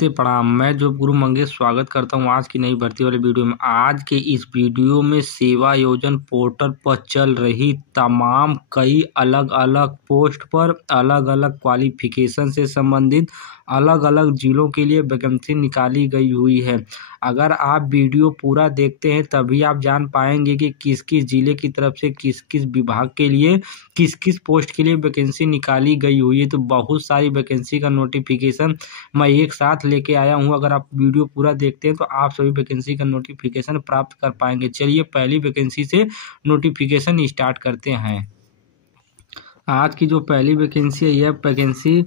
नमस्ते प्रणाम। मैं जो गुरु मंगेश स्वागत करता हूं आज की नई भर्ती वाले वीडियो में। आज के इस वीडियो में सेवा योजन पोर्टल पर चल रही तमाम कई अलग अलग पोस्ट पर अलग अलग क्वालिफिकेशन से संबंधित अलग अलग जिलों के लिए वैकेंसी निकाली गई हुई है। अगर आप वीडियो पूरा देखते हैं तभी आप जान पाएंगे कि किस किस जिले की तरफ से किस किस विभाग के लिए किस किस पोस्ट के लिए वैकेंसी निकाली गई हुई है। तो बहुत सारी वैकेंसी का नोटिफिकेशन मैं एक साथ लेके आया हूं। अगर आप वीडियो पूरा देखते हैं तो आप सभी वैकेंसी का नोटिफिकेशन प्राप्त कर पाएंगे। चलिए पहली वैकेंसी से नोटिफिकेशन स्टार्ट करते हैं। आज की जो पहली वैकेंसी है यह वैकेंसी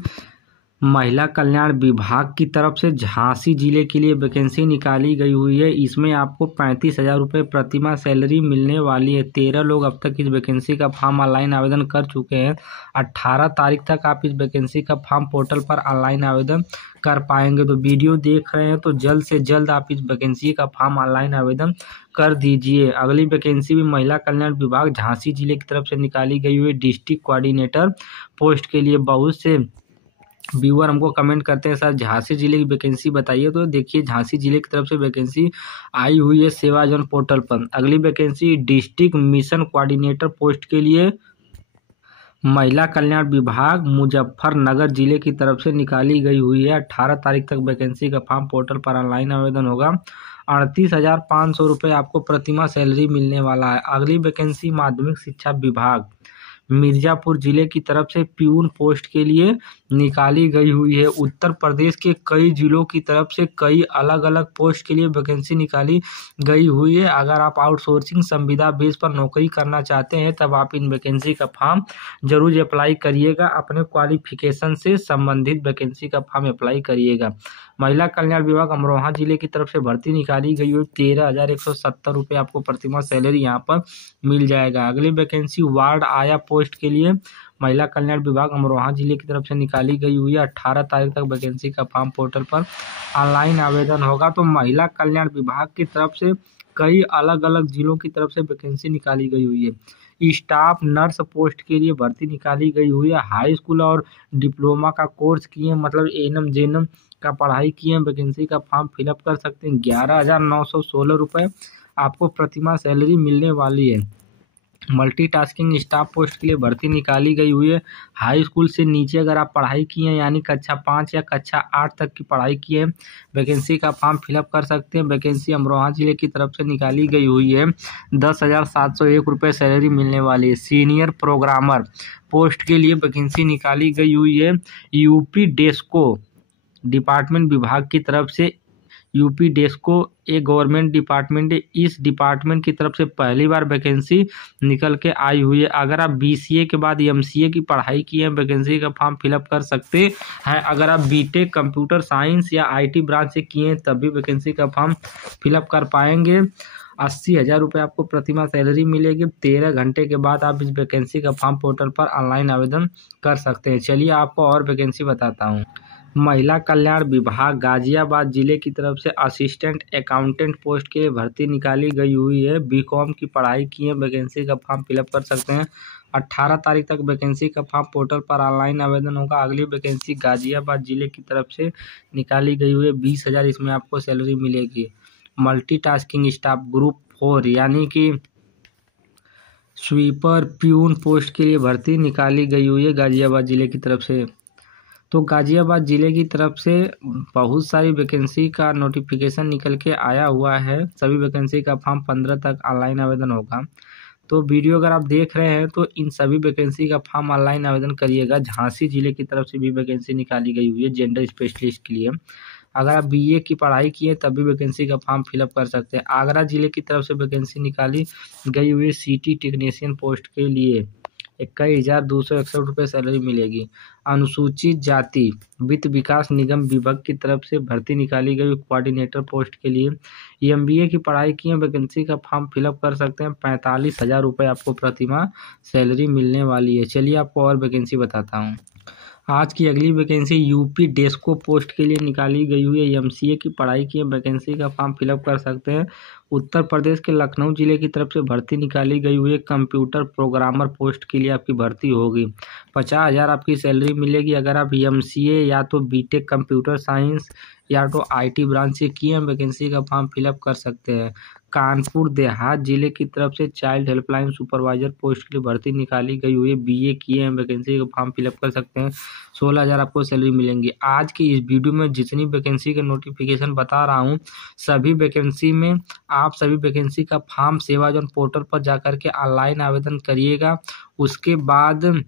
महिला कल्याण विभाग की तरफ से झांसी जिले के लिए वैकेंसी निकाली गई हुई है। इसमें आपको 35,000 रुपये प्रतिमाह सैलरी मिलने वाली है। 13 लोग अब तक इस वैकेंसी का फॉर्म ऑनलाइन आवेदन कर चुके हैं। 18 तारीख तक आप इस वैकेंसी का फॉर्म पोर्टल पर ऑनलाइन आवेदन कर पाएंगे। तो वीडियो देख रहे हैं तो जल्द से जल्द आप इस वैकेंसी का फॉर्म ऑनलाइन आवेदन कर दीजिए। अगली वैकेंसी भी महिला कल्याण विभाग झांसी जिले की तरफ से निकाली गई हुई डिस्ट्रिक्ट कोऑर्डिनेटर पोस्ट के लिए। बहुत से व्यूअर हमको कमेंट करते हैं सर झांसी जिले की वैकेंसी बताइए। तो देखिए झांसी जिले की तरफ से वैकेंसी आई हुई है सेवा योजन पोर्टल पर। अगली vacancy district mission coordinator post के लिए महिला कल्याण विभाग मुजफ्फरनगर जिले की तरफ से निकाली गई हुई है। 18 तारीख तक वैकेंसी का फॉर्म पोर्टल पर ऑनलाइन आवेदन होगा। 38,500 रुपये आपको प्रतिमाह सैलरी मिलने वाला है। अगली वैकेंसी माध्यमिक शिक्षा विभाग मिर्जापुर जिले की तरफ से प्यून पोस्ट के लिए निकाली गई हुई है। उत्तर प्रदेश के कई जिलों की तरफ से कई अलग अलग पोस्ट के लिए वैकेंसी निकाली गई हुई है। अगर आप आउटसोर्सिंग संविदा बेस पर नौकरी करना चाहते हैं तब आप इन वैकेंसी का फॉर्म जरूर अप्लाई करिएगा। अपने क्वालिफिकेशन से संबंधित वैकेंसी का फॉर्म अप्लाई करिएगा। महिला कल्याण विभाग अमरोहा जिले की तरफ से भर्ती निकाली गई हुई 13,170 रुपये आपको प्रतिमाह सैलरी यहाँ पर मिल जाएगा। अगली वैकेंसी वार्ड आया पोस्ट के लिए महिला कल्याण विभाग अमरोहा जिले की तरफ से निकाली गई हुई है। 18 तारीख तक वैकेंसी का फॉर्म पोर्टल पर ऑनलाइन आवेदन होगा। तो महिला कल्याण विभाग की तरफ से कई अलग अलग जिलों की तरफ से वैकेंसी निकाली गई हुई है। स्टाफ नर्स पोस्ट के लिए भर्ती निकाली गई हुई है। हाई स्कूल और डिप्लोमा का कोर्स किए मतलब एएनएम जेएनएम का पढ़ाई किए वैकेंसी का फॉर्म फिलअप कर सकते हैं। 11,916 रुपये आपको प्रतिमाह सैलरी मिलने वाली है। मल्टीटास्किंग स्टाफ पोस्ट के लिए भर्ती निकाली गई हुई है। हाई स्कूल से नीचे अगर आप पढ़ाई किए हैं यानी कक्षा 5 या कक्षा 8 तक की पढ़ाई किए हैं वैकेंसी का फॉर्म फिलअप कर सकते हैं। वैकेंसी अमरोहा जिले की तरफ से निकाली गई हुई है। 10,701 रुपये सैलरी मिलने वाली है। सीनियर प्रोग्रामर पोस्ट के लिए वैकेंसी निकाली गई हुई है। यूपी डेस्को डिपार्टमेंट विभाग की तरफ से। यूपी डेस्को एक गवर्नमेंट डिपार्टमेंट है। इस डिपार्टमेंट की तरफ से पहली बार वैकेंसी निकल के आई हुई है। अगर आप बीसीए के बाद एमसीए की पढ़ाई किए हैं वैकेंसी का फॉर्म फिलअप कर सकते हैं। अगर आप बीटेक कंप्यूटर साइंस या आईटी ब्रांच से किए हैं तब भी वैकेंसी का फॉर्म फिलअप कर पाएंगे। 80,000 रुपये आपको प्रतिमाह सैलरी मिलेगी। 13 घंटे के बाद आप इस वैकेंसी का फॉर्म पोर्टल पर ऑनलाइन आवेदन कर सकते हैं। चलिए आपको और वैकेंसी बताता हूँ। महिला कल्याण विभाग गाजियाबाद जिले की तरफ से असिस्टेंट अकाउंटेंट पोस्ट के लिए भर्ती निकाली गई हुई है। बीकॉम की पढ़ाई किए वैकेंसी का फॉर्म फिलअप कर सकते हैं। 18 तारीख तक वैकेंसी का फॉर्म पोर्टल पर ऑनलाइन आवेदन होगा। अगली वैकेंसी गाजियाबाद जिले की तरफ से निकाली गई हुई है। 20,000 इसमें आपको सैलरी मिलेगी। मल्टीटास्किंग स्टाफ ग्रुप 4 यानी कि स्वीपर प्यून पोस्ट के लिए भर्ती निकाली गई हुई है गाजियाबाद जिले की तरफ से। तो गाजियाबाद जिले की तरफ से बहुत सारी वैकेंसी का नोटिफिकेशन निकल के आया हुआ है। सभी वैकेंसी का फॉर्म 15 तक ऑनलाइन आवेदन होगा। तो वीडियो अगर आप देख रहे हैं तो इन सभी वैकेंसी का फॉर्म ऑनलाइन आवेदन करिएगा। झांसी जिले की तरफ से भी वैकेंसी निकाली गई हुई है जेंडर स्पेशलिस्ट के लिए। अगर आप बीए की पढ़ाई किए तब भी वैकेंसी का फॉर्म फिलअप कर सकते हैं। आगरा जिले की तरफ से वैकेंसी निकाली गई हुई है सिटी टेक्नीशियन पोस्ट के लिए। 21,261 रुपये सैलरी मिलेगी। अनुसूचित जाति वित्त विकास निगम विभाग की तरफ से भर्ती निकाली गई कोऑर्डिनेटर पोस्ट के लिए। एमबीए की पढ़ाई की वैकेंसी का फॉर्म फिलअप कर सकते हैं। 45,000 रुपये आपको प्रतिमाह सैलरी मिलने वाली है। चलिए आपको और वैकेंसी बताता हूँ। आज की अगली वैकेंसी यूपी डेस्को पोस्ट के लिए निकाली गई हुई है। एमसीए की पढ़ाई की वैकेंसी का फॉर्म फिलअप कर सकते हैं। उत्तर प्रदेश के लखनऊ जिले की तरफ से भर्ती निकाली गई हुई कंप्यूटर प्रोग्रामर पोस्ट के लिए आपकी भर्ती होगी। 50,000 आपकी सैलरी मिलेगी। अगर आप MCA या तो BTech कंप्यूटर साइंस या तो IT ब्रांच से किए हैं, वैकेंसी का फॉर्म फिलअप कर सकते हैं। कानपुर देहात जिले की तरफ से चाइल्ड हेल्पलाइन सुपरवाइजर पोस्ट के लिए भर्ती निकाली गई हुई है। BA किए हैं, वैकेंसी का फॉर्म फिलअप कर सकते हैं। 16,000 आपको सैलरी मिलेंगी। आज की इस वीडियो में जितनी वैकेंसी का नोटिफिकेशन बता रहा हूँ, सभी वैकेंसी में आप सभी वैकेंसी का फॉर्म सेवायोजन पोर्टल पर जाकर के ऑनलाइन आवेदन करिएगा। उसके बाद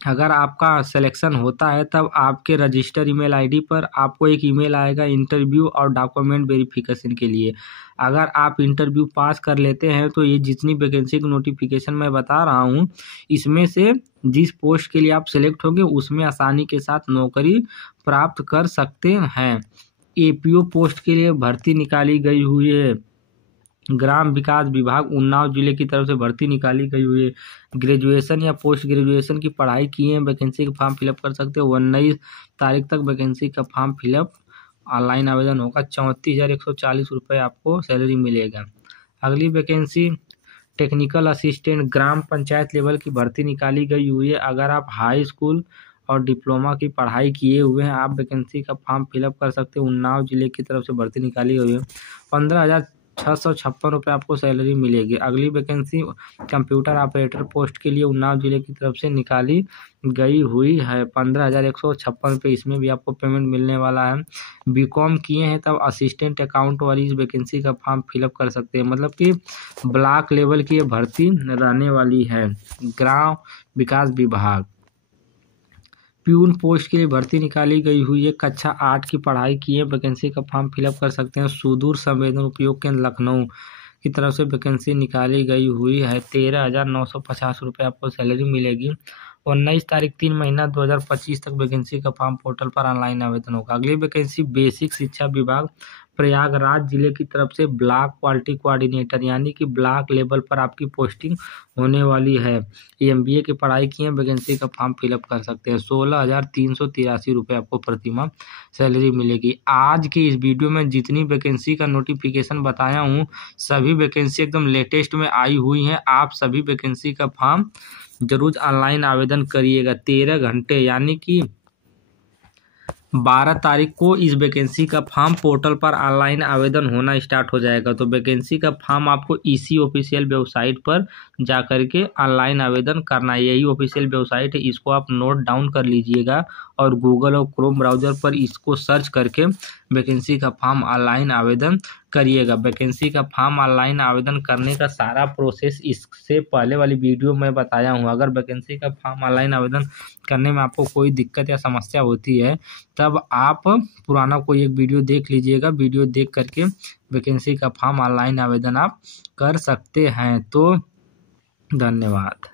अगर आपका सिलेक्शन होता है तब आपके रजिस्टर ईमेल आईडी पर आपको एक ईमेल आएगा इंटरव्यू और डॉक्यूमेंट वेरिफिकेशन के लिए। अगर आप इंटरव्यू पास कर लेते हैं तो ये जितनी वैकेंसी की नोटिफिकेशन मैं बता रहा हूँ, इसमें से जिस पोस्ट के लिए आप सेलेक्ट होंगे उसमें आसानी के साथ नौकरी प्राप्त कर सकते हैं। APO पोस्ट के लिए भर्ती निकाली गई हुई है। ग्राम विकास विभाग उन्नाव जिले की तरफ से भर्ती निकाली गई हुई है। ग्रेजुएशन या पोस्ट ग्रेजुएशन की पढ़ाई किए हैं, वैकेंसी का फॉर्म फिलअप कर सकते हो। 19 तारीख तक वैकेंसी का फॉर्म फिलअप ऑनलाइन आवेदन होगा। 34,140 रुपये आपको सैलरी मिलेगा। अगली वैकेंसी टेक्निकल असिस्टेंट ग्राम पंचायत लेवल की भर्ती निकाली गई हुई है। अगर आप हाई स्कूल और डिप्लोमा की पढ़ाई किए हुए हैं, आप वैकेंसी का फॉर्म फिलअप कर सकते हैं। उन्नाव जिले की तरफ से भर्ती निकाली गई है। 15,656 रुपये आपको सैलरी मिलेगी। अगली वैकेंसी कंप्यूटर ऑपरेटर पोस्ट के लिए उन्नाव जिले की तरफ से निकाली गई हुई है। 15,156 रुपये इसमें भी आपको पेमेंट मिलने वाला है। BCom किए हैं तब असिस्टेंट अकाउंट वाली इस वैकेंसी का फॉर्म फिलअप कर सकते हैं। मतलब कि ब्लॉक लेवल की ये भर्ती रहने वाली है। ग्राम विकास विभाग प्यून पोस्ट के लिए भर्ती निकाली गई हुई है। कक्षा 8 की पढ़ाई की है, वैकेंसी का फॉर्म फिलअप कर सकते हैं। सुदूर संवेदन उपयोग केंद्र लखनऊ की तरफ से वैकेंसी निकाली गई हुई है। 13,950 रुपये आपको सैलरी मिलेगी। 19 तारीख 3 महीना 2025 तक वैकेंसी का फॉर्म पोर्टल पर ऑनलाइन आवेदन होगा। अगली वैकेंसी बेसिक शिक्षा विभाग प्रयागराज जिले की तरफ से ब्लॉक क्वालिटी कोऑर्डिनेटर यानी कि ब्लॉक लेवल पर आपकी पोस्टिंग होने वाली है। MBA की पढ़ाई की है, वैकेंसी का फॉर्म फिलअप कर सकते हैं। 16,383 रुपये आपको प्रतिमाह सैलरी मिलेगी। आज की इस वीडियो में जितनी वैकेंसी का नोटिफिकेशन बताया हूँ, सभी वैकेंसी एकदम लेटेस्ट में आई हुई हैं। आप सभी वैकेंसी का फॉर्म जरूर ऑनलाइन आवेदन करिएगा। 13 घंटे यानी कि 12 तारीख को इस वैकेंसी का फॉर्म पोर्टल पर ऑनलाइन आवेदन होना स्टार्ट हो जाएगा। तो वैकेंसी का फॉर्म आपको इसी ऑफिशियल वेबसाइट पर जाकर के ऑनलाइन आवेदन करना है। यही ऑफिशियल वेबसाइट है, इसको आप नोट डाउन कर लीजिएगा और गूगल और क्रोम ब्राउज़र पर इसको सर्च करके वैकेंसी का फॉर्म ऑनलाइन आवेदन करिएगा। वैकेंसी का फॉर्म ऑनलाइन आवेदन करने का सारा प्रोसेस इससे पहले वाली वीडियो में बताया हूँ। अगर वैकेंसी का फॉर्म ऑनलाइन आवेदन करने में आपको कोई दिक्कत या समस्या होती है तब आप पुराना कोई एक वीडियो देख लीजिएगा। वीडियो देख करके वैकेंसी का फॉर्म ऑनलाइन आवेदन आप कर सकते हैं। तो धन्यवाद।